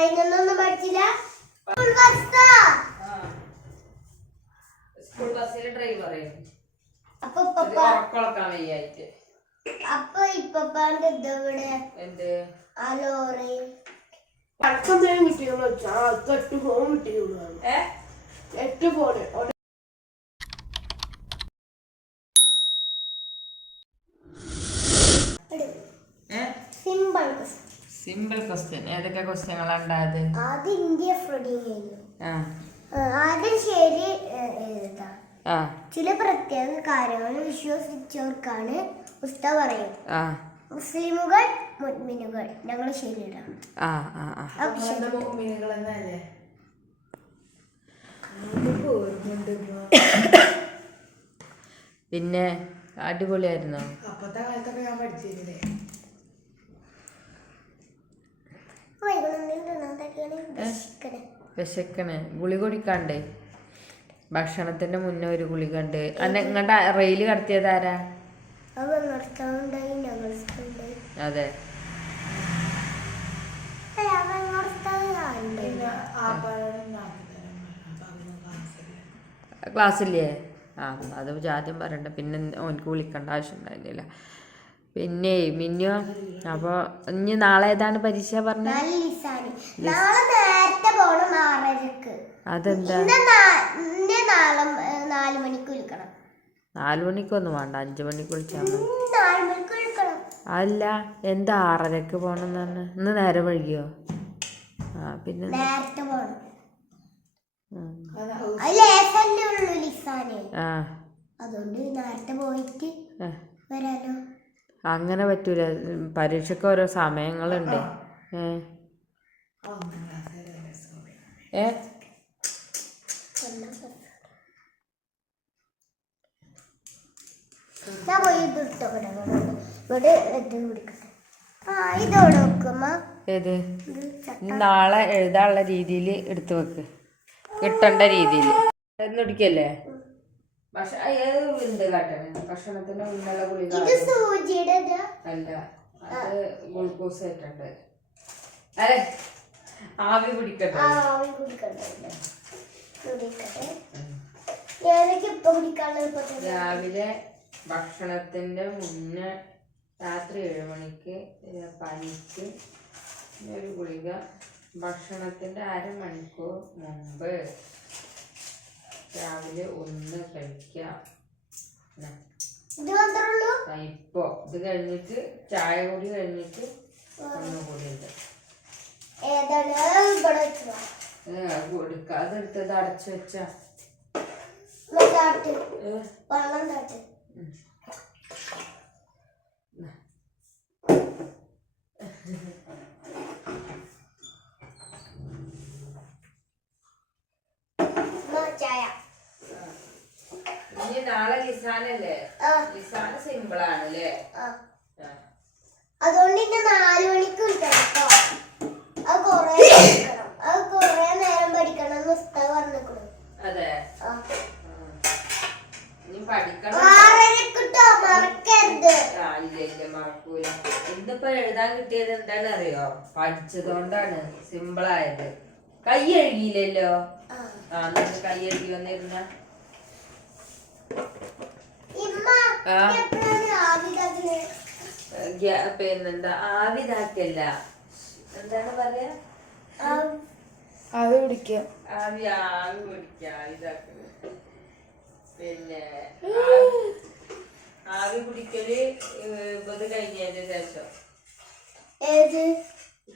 Driving പഠിച്ചില്ല. School ബസ്സിലെ driver അപ്പൊ ഇപ്പാണ്ട് ഇതെവിടെ എന്ത് ആ ലോറി സിമ്പിൾ ക്വസ്റ്റ്യൻ. ഏതൊക്കെ ക്വസ്റ്റ്യങ്ങളാ ഉണ്ടായത്? ആദ്യം ഇന്ത്യ ആദ്യം ശരി എഴുതാം. ചില പ്രത്യേക കാര്യങ്ങൾ വിശ്വസിച്ചവർക്കാണ് ഉസ്താദ് പറയും. മുസ്ലിമുകൾ മുഅ്മിനുകൾ ഞങ്ങൾ ശരിയിടാം. പിന്നെ അടിപൊളിയായിരുന്നോ? അപ്പത്തെ കാലത്തൊക്കെ ഞാൻ പഠിച്ചിരുന്നേ. വിശക്കണേ. ഗുളിക കുടിക്കാണ്ടേ? ഭക്ഷണത്തിന്റെ മുന്നേ ഒരു ഗുളിക ഉണ്ട്. നിങ്ങളുടെ റെയില് കടത്തിയതാരാ? അതെ. ക്ലാസ്സില്ലേ? അത് ആദ്യം പറയണ്ട. പിന്നെ ഓനക്ക് വിളിക്കേണ്ട ആവശ്യം ഉണ്ടായിരുന്നില്ല. പിന്നെ മിന്നു, അപ്പൊ ഇനി നാളെ ഏതാണ് പരീക്ഷ പറഞ്ഞത്? അതെന്താ? 4 മണിക്കൊന്നും വേണ്ട, 5 മണിക്ക് വിളിച്ചാൽ മതി. അല്ല, എന്താ 6:30ക്ക് പോണെന്ന് പറഞ്ഞ? ഇന്ന് നേരെ വൈകിയോ? പിന്നെ അങ്ങനെ പറ്റൂല. പരീക്ഷക്ക് ഓരോ സമയങ്ങളുണ്ട്. ഏത്? നാളെ എഴുതാനുള്ള രീതിയിൽ എടുത്തു വെക്ക്, കിട്ടേണ്ട രീതിയിൽ. കുടിക്കല്ലേ? ഭക്ഷണത്തിന് മുന്നുള്ള ഗുളിക അല്ല, അത് ഗ്ലൂക്കോസ് ആയിട്ടുണ്ട്. അതെ, ആവി പിടിക്കട്ടെ. രാവിലെ ഭക്ഷണത്തിന്റെ മുന്നേ രാത്രി 7 മണിക്ക് പനിക്ക് ഒരു ഗുളിക, ഭക്ഷണത്തിന്റെ അരമണിക്കൂർ മുമ്പ് രാവിലെ 1 കഴിക്കാം. ഇപ്പൊ ഇത് കഴിഞ്ഞിട്ട് ചായ കൂടി കഴിഞ്ഞിട്ട് 1 കൂടി ഉണ്ട്. അതെടുത്തത് അടച്ചു വെച്ചാ ഇനി നാളെ ലിസാനല്ലേ? ലിസാന സിമ്പിൾ ആണല്ലേ? അതുകൊണ്ട് 4 മണിക്ക് വിളിക്കണം. അത് കൊറേ നേരം പഠിക്കണം എന്ന് ഉസ്താദ് പറഞ്ഞിരിക്കുന്നു. അതെ, നീ പഠിക്കണം. മറക്കരുത്. ഇല്ല, മറക്കൂല. ഇന്നിപ്പോ എഴുതാൻ കിട്ടിയത് എന്താണ് അറിയോ? പഠിച്ചതുകൊണ്ടാണ് സിമ്പിളായത്. കൈ എഴുതിയില്ലല്ലോ. കൈ എഴുതി വന്നിരുന്ന പിന്നെന്താ ആവിതാക്കല്ല, എന്താണ് പറയാ? ആവി പിടിക്കുക. ആവി പിടിക്കുക, ആവിതാക്കല്. പിന്നെ ആവി പിടിക്കല് ഇത് കഴിഞ്ഞതിന് ശേഷം.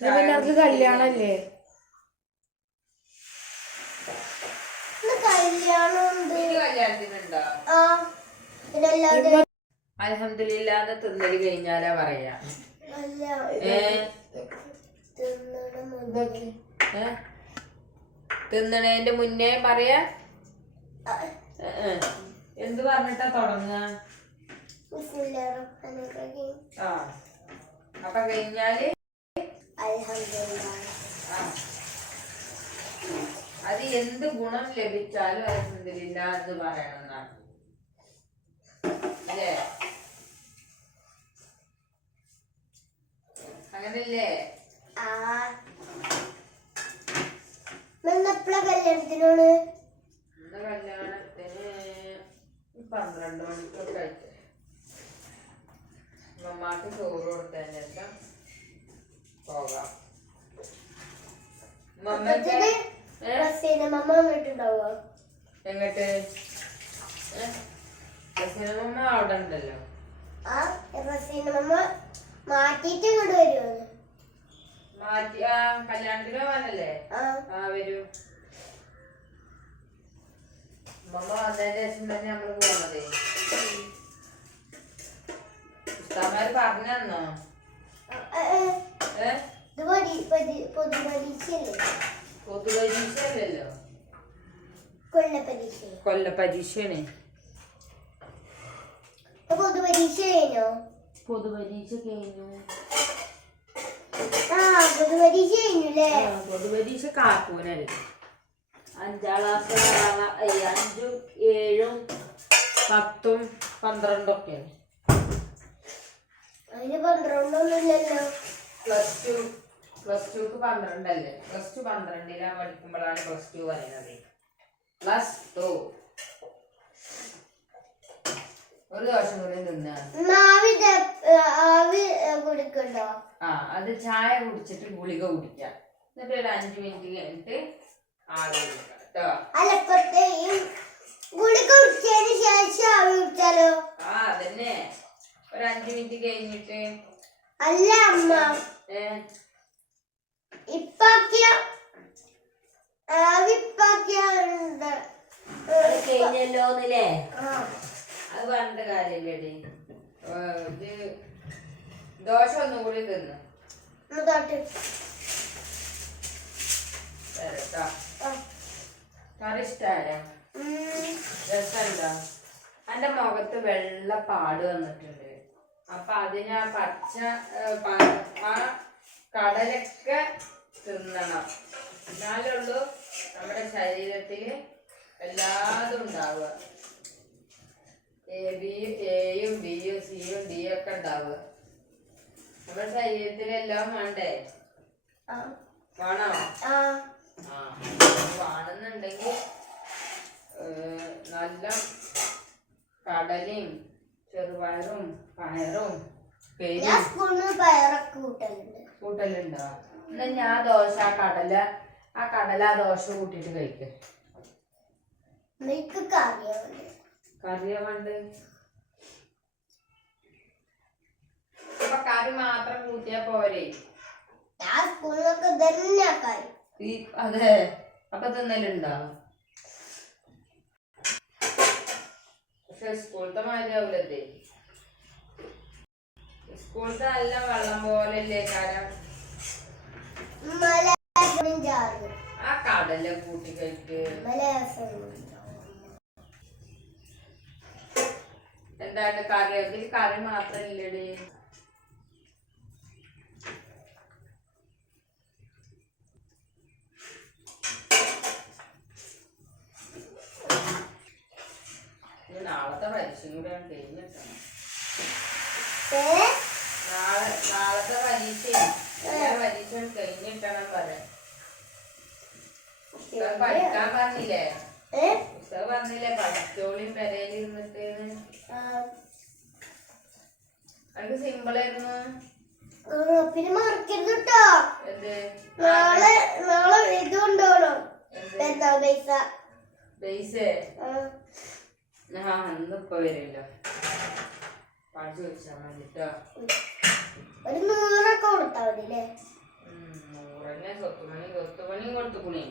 എല്ലാവർക്കും കല്യാണല്ലേ? കല്യാണത്തിനുണ്ടോ? അൽഹംദുലില്ലാന്ന് തിന്നല് കഴിഞ്ഞാലാ പറയാ. തിന്നണേന്റെ മുന്നേ പറയാ. എന്ത് പറഞ്ഞിട്ടാ തുടങ്ങുക? അപ്പൊ കഴിഞ്ഞാല് അത് എന്ത് ഗുണം ലഭിച്ചാലും അൽഹംദുലില്ലാ എന്ന് പറയണമെന്നാണ് അല്ലേ? അങ്ങനല്ലേ? മമ്മക്ക് മമ്മ വീട്ടുണ്ടാവോ? എങ്ങട്ട് മമ്മ അവിടെ ഉണ്ടല്ലോ. ആ മമ്മ മാറ്റിട്ട് ഇങ്ങോട്ട് വരുമോ? മാറ്റി കല്യാണത്തിന് പോവാനല്ലേ? ആ വരൂ. മമ്മ വന്നതിന് ശേഷം തന്നെ നമ്മള് പോണതേ. ഉസ്താമാര് പറഞ്ഞു തന്നോ? പൊതുപരീക്ഷയല്ലല്ലോ, കൊല്ലപരീക്ഷയാണ്. പൊതുപരീക്ഷ കഴിഞ്ഞോ? പൊതുപരീക്ഷ കഴിഞ്ഞു. പൊതുപരീക്ഷ കഴിഞ്ഞുല്ലേ? പൊതുപരീക്ഷ കാക്കൂനല്ലേ. 5ാം ക്ലാസ് 5ഉം 7ഉം 10ഉം 12ഉം ഒക്കെയാണ്. അതിന് 12ഒന്നുമില്ലല്ലോ. പ്ലസ് ടുക്ക് 12 അല്ലേ? പ്ലസ് ടു 12ലാ പഠിക്കുമ്പോഴാണ് പ്ലസ് ടു പറയുന്നത്. പ്ലസ് ടു ഒരു ദിവസം കൂടി നിന്നാണ്. അത് ചായ കുടിച്ചിട്ട് ഗുളിക കുടിക്കാം. എന്നിട്ട് ഒരു 5 മിനിറ്റ് കഴിഞ്ഞിട്ട് ആവി കുടിക്കാം കേട്ടോ. അതന്നെ ഒരു 5 മിനിറ്റ് കഴിഞ്ഞിട്ട്. അല്ല അമ്മ കഴിഞ്ഞല്ലോന്നില്ലേ? അത് പറഞ്ഞിട്ട് കാര്യല്ലേടി. ഇത് ദോശ ഒന്നും കൂടി തിന്നു കറി ഇഷ്ടായോ? രസമുണ്ടോ? എന്റെ മുഖത്ത് വെള്ള പാട് വന്നിട്ടുണ്ട്. അപ്പൊ അതിന് ആ പച്ച ആ കടലൊക്കെ തിന്നണം. എന്നാലുള്ളൂ നമ്മുടെ ശരീരത്തില് എല്ലാതും ഉണ്ടാവുക. എയും ബിയും സിയും ഡിയും ഒക്കെ ഉണ്ടാവുക. നമ്മുടെ ശരീരത്തിലെല്ലാം വേണ്ടേ? വേണോ? വേണമെന്നുണ്ടെങ്കിൽ നല്ല കടലയും ചെറുപയറും പയറും കൂട്ടലുണ്ടോ? എന്നാ ഞാൻ ദോശ ആ കടല ദോശ കൂട്ടിട്ട് കഴിക്ക. കറിയ വേണ്ട. അപ്പൊ കറി മാത്രം കൂട്ടിയാ പോരെ? അതെ. അപ്പൊ തിന്നലുണ്ടോ? പക്ഷെ സ്കൂളത്തെ മാതിരിയാവൂലേ? സ്കൂളത്തെ എല്ലാം വെള്ളം പോലല്ലേ കാരം. ആ കടല കൂട്ടി കഴിക്ക്. എന്താണ് കറി? അതിൽ കറി മാത്രം ഇല്ലടി. നാളത്തെ പരീക്ഷയും കൂടെയാണ് കഴിഞ്ഞിട്ടാണ്. നാളത്തെ പരീക്ഷ കഴിഞ്ഞിട്ടാണ് പറയാം. പഠിക്കാൻ പറഞ്ഞില്ലേ? പുസ്തകം പറഞ്ഞില്ലേ പഠിച്ചോളിയും പെരയിൽ ഇരുന്നിട്ട്. അനക്ക് സിമ്പിൾ ആയിരുന്നു. പിന്നെ മറക്കരുത് കേട്ടോ. എന്ത്? നാളെ ഇത് കൊണ്ടുപോകണം. ബേസ് ഇന്നിപ്പോ വരില്ലോ. പഠിച്ചു വെച്ചാ മതിട്ടോ. ഒരു 100 കൊടുത്താ മതില്ലേ? 100 സ്വത്തുമണിയും കൊടുത്തുക്കുണേ.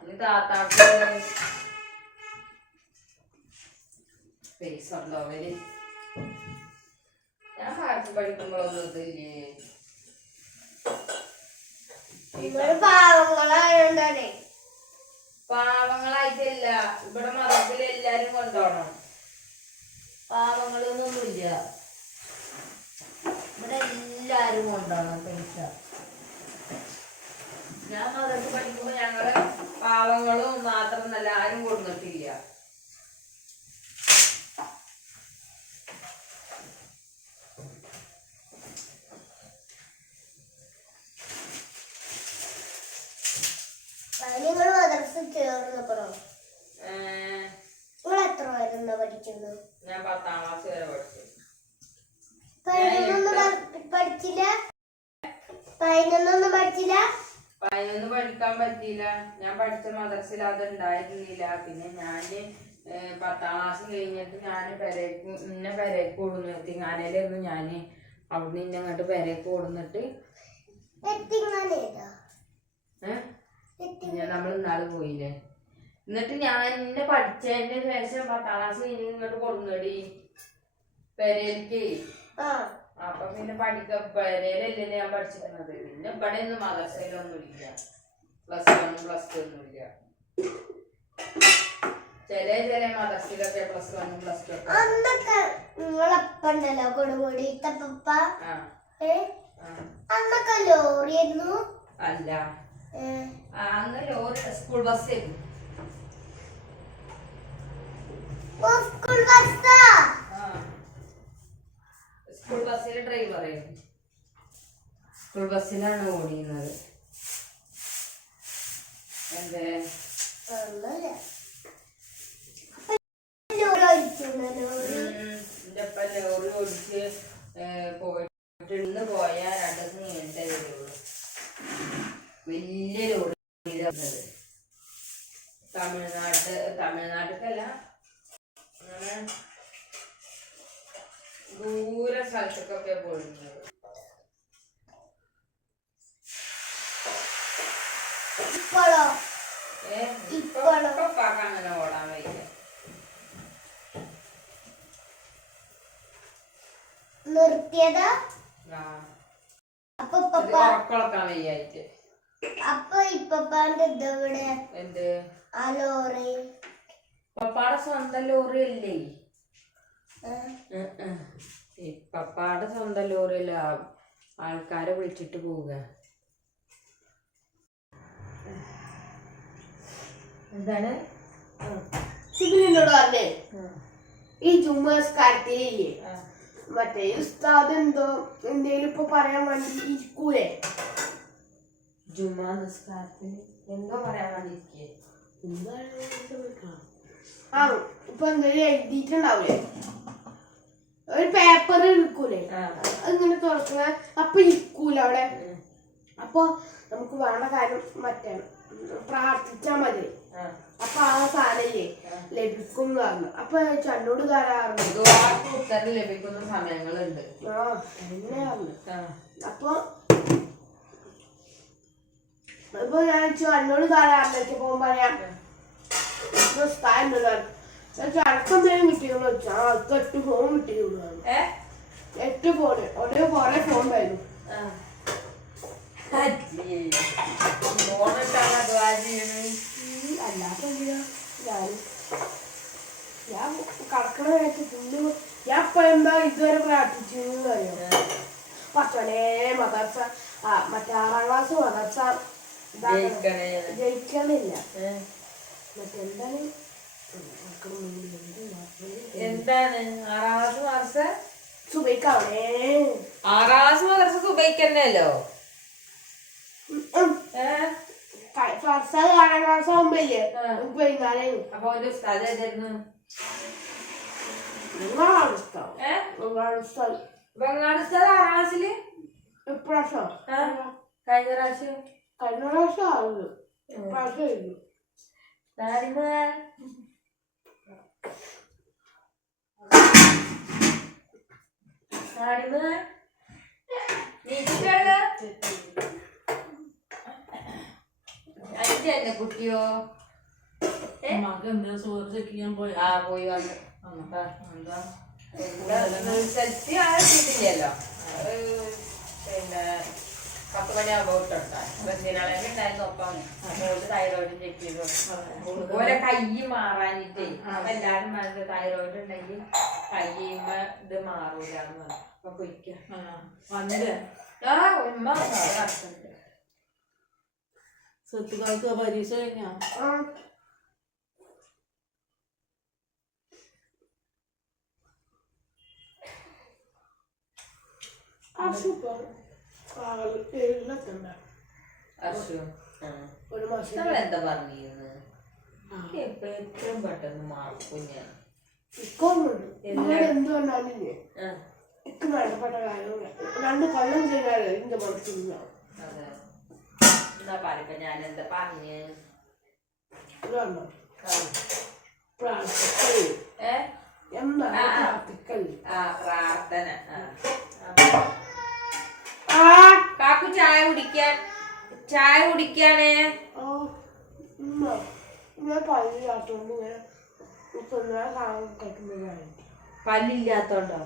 ഇനി താത്താക്ക് പൈസ ഉണ്ടോ അവര്? ഞാൻ പാട്ട് പഠിക്കുമ്പോഴൊന്നും ഇതില്ലേ. പാവങ്ങളായോണ്ടാണേ. പാവങ്ങളായിട്ടില്ല. ഇവിടെ മതത്തിൽ എല്ലാരും കൊണ്ടുപോകണം. പാവങ്ങളൊന്നുമില്ല. ഇവിടെ എല്ലാരും കൊണ്ടുപോകണം പൈസ. ഞാൻ മതത്തിൽ പഠിക്കുമ്പോ ഞങ്ങള് പാവങ്ങളും മാത്രമൊന്നല്ല ആരും കൊടുത്തിട്ടില്ല. നിങ്ങൾ മദ്രസ ചേർന്നപ്പോഴോ? നിങ്ങൾ എത്ര വരെ പഠിക്കുന്നു? ഞാൻ 10ാം ക്ലാസ് വരെ പഠിച്ചു. പഠിച്ചില്ല? 11 പഠിച്ചില്ല? അതിനൊന്നും പഠിക്കാൻ പറ്റിയില്ല. ഞാൻ പഠിച്ച മദ്രസയിൽ അത് ഉണ്ടായിരുന്നില്ല. പിന്നെ ഞാന് 10ാം ക്ലാസ് കഴിഞ്ഞിട്ട് ഞാൻ പെരേക്ക് കൊടുന്നു. എത്തിങ്ങാനയിലായിരുന്നു ഞാന്. അവിടുന്ന് ഇന്നെ അങ്ങോട്ട് പെരേക്ക് കൊടുന്നിട്ട് നമ്മൾ ഇന്നാള് പോയില്ലേ. എന്നിട്ട് ഞാൻ ഇന്നെ പഠിച്ചതിന് ശേഷം 10ാം ക്ലാസ് കഴിഞ്ഞ് ഇങ്ങോട്ട് കൊടുന്നടി പെരേക്ക്. അപ്പൊ പിന്നെ പെരയിലല്ലേ ഞാൻ പഠിച്ചിരുന്നത്. പിന്നെ ഇവിടെ ഒന്നും മദ്രസയിലൊന്നും ഇല്ല. +1 +2 ഒന്നുമില്ല. ചില മദ്രസയിലൊക്കെ +1 +2 അന്നൊക്കെ നിങ്ങളപ്പണ്ടല്ലോ കൊടുമുടിത്തെ പപ്പ അന്നൊക്കെ ലോറിയായിരുന്നു. അല്ല, അന്ന് ലോറി സ്കൂൾ ബസ്സായിരുന്നു. സ്കൂൾ ബസ്സിലെ ഡ്രൈവറായിരുന്നു. സ്കൂൾ ബസ്സിലാണ് ഓടിയുന്നത്. എന്റെ അപ്പൻ ലോറി ഓടിച്ച് പോയിട്ട് ഇന്ന് പോയാൽ 2 ദിവസം കഴിഞ്ഞിട്ടേ വരുള്ളൂ. വലിയ ലോറി വന്നത് തമിഴ്നാട്ടിലല്ല, അങ്ങനെ ദൂര സ്ഥലത്തേക്കൊക്കെ പോയിരുന്നത്. ഇപ്പൊ അങ്ങനെ ഓടാൻ വയ്യ. നിർത്തിയതാ. അപ്പൊ ഉറക്കളക്കാൻ വയ്യായിട്ട്. അപ്പൊ ഇപ്പപ്പാന്റെ ഇതെവിടെ? എന്ത്? ആ ലോറി പപ്പാടെ സ്വന്തം ലോറി അല്ലേ. പപ്പാടെ സ്വന്തം ലോറി അല്ല, ആൾക്കാരെ വിളിച്ചിട്ട് പോവുക. എന്താണ് ശിബിലിനോട് പറഞ്ഞേ, ഈ ജുമ്മസ്കാരത്തിലില്ലേ മറ്റേ ഉസ്താദ് എന്തേലും ഇപ്പൊ പറയാൻ വേണ്ടി ഇരിക്കൂലേ? ജുമാ നിസ്കാരത്തിൽ എന്തോ പറയാൻ വേണ്ടി ഇപ്പൊ എന്തെങ്കിലും എഴുതിയിട്ടുണ്ടാവൂലേ, ഒരു പേപ്പർ എടുക്കൂലേ, ഇങ്ങനെ തുറക്കണ അപ്പൊ ഇരിക്കൂല അവിടെ. അപ്പൊ നമുക്ക് വേണ്ട കാര്യം മറ്റേ പ്രാർത്ഥിച്ചാ മതി. അപ്പൊ ആ സാധനല്ലേ ലഭിക്കും എന്ന് പറഞ്ഞു. അപ്പൊ ചന്നോട് തരാറുണ്ട്, ഉത്തരം ലഭിക്കുന്ന സമയങ്ങളുണ്ട്. അങ്ങനെ പറഞ്ഞു. അപ്പൊ ഇപ്പൊ ഞാൻ എന്നോട് തരാറിലേക്ക് പോകുമ്പോ പറയാം അടക്കം എന്തെങ്കിലും കിട്ടിയെന്ന് വെച്ചാ അവർക്ക് 8 ഫോൺ കിട്ടിയുള്ളൂ. 8 ഫോണ്, ഒരേ കുറെ ഫോൺ ആയിരുന്നു. അല്ലാത്ത ഞാൻ കടക്കണ ഫുള്ള് ഞാൻ ഇപ്പൊ എന്താ ഇതുവരെ പ്രാർത്ഥിച്ചെന്ന് അറിയാം. പച്ചനെ മദർസ മറ്റേ 6ാം ക്ലാസ് മദർസ ജയിക്കണില്ല. മറ്റെന്താണ് എന്താണ് 6ാം ക്ലാസ് മദർസ സുബൈക്കാവണേ. 6ാം ക്ലാസ് മദർസ സുബൈക്കന്നെയല്ലോ. ഫസ്റ്റ് 6ാം ക്ലാസ് ആവുമ്പോല്ലേ നമുക്ക് വൈകുന്നേരം. അപ്പൊ ഒരു സ്ഥലം ഏതായിരുന്നു? ബംഗാൾ സ്ഥലം. 6ാം ക്ലാസ്സില് ഇപ്രാവശ്യം കഴിഞ്ഞ പ്രാവശ്യം ആവുള്ളൂ. ഇപ്രാവശ്യം ആയിരുന്നു. അതിന്റെ കുട്ടിയോ പോയി വന്ന് റിസൾട്ട് ആയിട്ടില്ലല്ലോ. പിന്നെ 10 മണിയാകുമ്പോ വിട്ടെടുത്താൽ ബസ്സിനാളൊക്കെ ഉണ്ടായിരുന്നു. ഒപ്പം തൈറോയിഡ് ചെക്ക് ചെയ്തു. അതുപോലെ കൈ മാറാനിട്ടേ എല്ലാരും പറഞ്ഞത് തൈറോയിഡ് ഉണ്ടെങ്കിൽ കയ്യുമ്മ ഇത് മാറൂലെന്ന് പറഞ്ഞു. അപ്പൊ പൊയ്ക്ക വന്നില്ലേ ഉമ്മ നടക്കുന്നുണ്ട്. സത്യകാലത്ത് പരീക്ഷ കഴിഞ്ഞാ എന്താ പറഞ്ഞിരുന്നു? എപ്പോഴും പെട്ടെന്ന് മാർക്കും ഞാൻ എന്തുകൊണ്ടാണില്ലേ എനിക്ക് വേണ്ടപ്പെട്ട കാര്യങ്ങൾ 2 കൊല്ലം ചെയ്താലേ എന്റെ മനസ്സിലാവും. അതെ എന്താ പറയാ അപ്പൊ ഞാൻ എന്താ പറഞ്ഞ് ഇതാണോ? പ്രാർത്ഥിക്കൽ. എന്താണ് പ്രാർത്ഥിക്കൽ? പ്രാർത്ഥന. ആ കാക്കു ചായ കുടിക്കാണേ. പല്ലില്ലാത്തോണ്ട് പല്ലില്ലാത്തോണ്ടോ?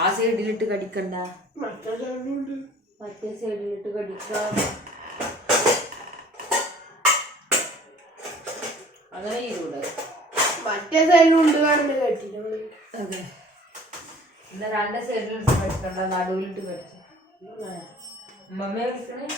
ആ സൈഡിലിട്ട് കടിക്കണ്ട, മറ്റേ സൈഡിലുണ്ട്. മറ്റേ സൈഡിലിട്ട് കടിക്കാം. അങ്ങനെ ചെയ്തൂടെ? മറ്റേ സൈഡിലുണ്ട് കണ്ട് കേട്ടില്ല. അതെ, എന്നാ രണ്ട് സൈഡിലിട്ട് കടിക്കണ്ട, നടുവിലിട്ട് കടിച്ചു. ഉമ്മമ്മയെ വിളിക്കണേ.